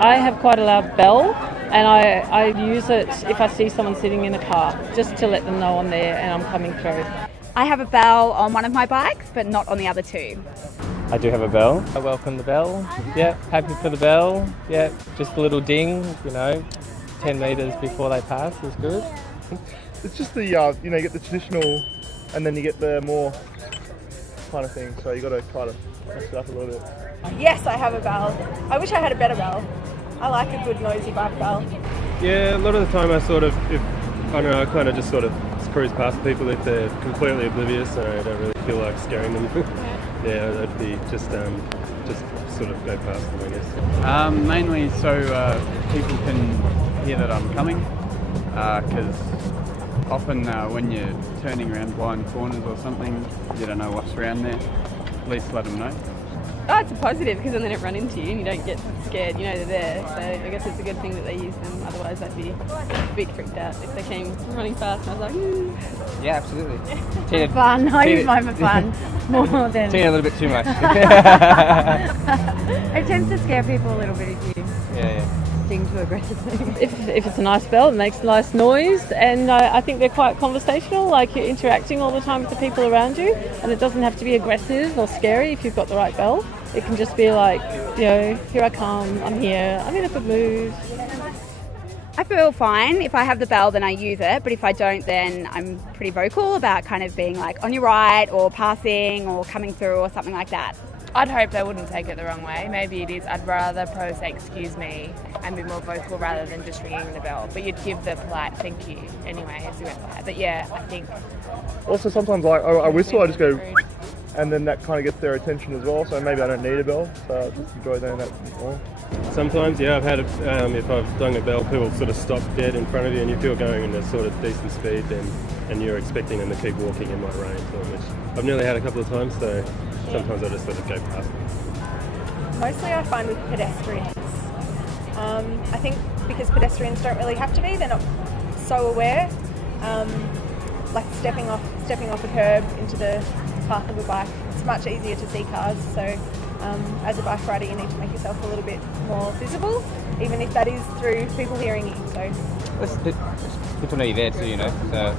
I have quite a loud bell, and I use it if I see someone sitting in a car, just to let them know I'm there and I'm coming through. I have a bell on one of my bikes, but not on the other two. I do have a bell. I welcome the bell. Yeah, happy for the bell. Yeah, just a little ding, 10 metres before they pass is good. It's just the, you get the traditional and then you get the more kind of thing, so you got to try to mess it up a little bit. Yes, I have a bell. I wish I had a better bell. I like a good noisy bike bell. Yeah, a lot of the time I kind of just sort of cruise past people if they're completely oblivious and I don't really feel like scaring them. Yeah, that'd be just sort of go past them, I guess. Mainly so people can hear that I'm coming, because often when you're turning around blind corners or something, you don't know what's around there. At least let them know. Oh, it's a positive because then they don't run into you and you don't get scared, they're there. So I guess it's a good thing that they use them. Otherwise I'd be a bit freaked out if they came running fast and I was like, ooh. Yeah, absolutely. Fun. I use mine for fun more than... Tina a little bit too much. It tends to scare people a little bit if you sing too aggressively. If it's a nice bell, it makes a nice noise, and I think they're quite conversational, like you're interacting all the time with the people around you, and it doesn't have to be aggressive or scary if you've got the right bell. It can just be like, here I come, I'm here, I'm in a good mood. I feel fine. If I have the bell, then I use it, but if I don't, then I'm pretty vocal about kind of being like on your right or passing or coming through or something like that. I'd hope they wouldn't take it the wrong way. Maybe it is. I'd rather pro say excuse me and be more vocal rather than just ringing the bell. But you'd give the polite thank you anyway as you went by. But yeah, I think... Also sometimes I whistle, I just go, and then that kind of gets their attention as well, so maybe I don't need a bell, so I just enjoy doing that more. Sometimes, I've had if I've done a bell, people sort of stop dead in front of you and if you're going in a sort of decent speed and you're expecting them to keep walking in my range, which I've nearly had a couple of times, so sometimes I just sort of go past them. Mostly I find with pedestrians. I think because pedestrians don't really have to be, they're not so aware. Like stepping off a curb into the path of a bike, it's much easier to see cars, so as a bike rider you need to make yourself a little bit more visible, even if that is through people hearing you. So It's good to know you're there too, so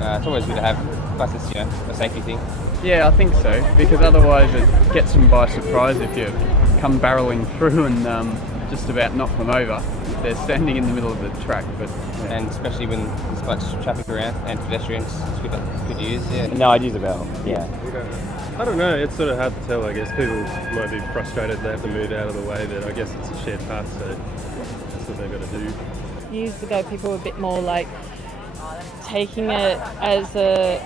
it's always good to have, plus it's, a safety thing. Yeah, I think so, because otherwise it gets them by surprise if you come barreling through and just about knock them over. They're standing in the middle of the track, And especially when there's much traffic around and pedestrians, it's good to use. Yeah. No, I'd use a bell. Yeah. I don't know, it's sort of hard to tell, I guess. People might be frustrated they have to move out of the way, but I guess it's a shared path, so that's what they've got to do. Years ago, people were a bit more like taking it as a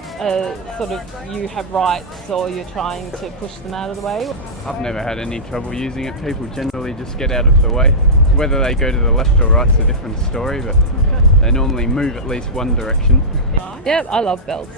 sort of you have rights or you're trying to push them out of the way. I've never had any trouble using it. People generally just get out of the way. Whether they go to the left or right's a different story, but they normally move at least one direction. Yeah, I love bells.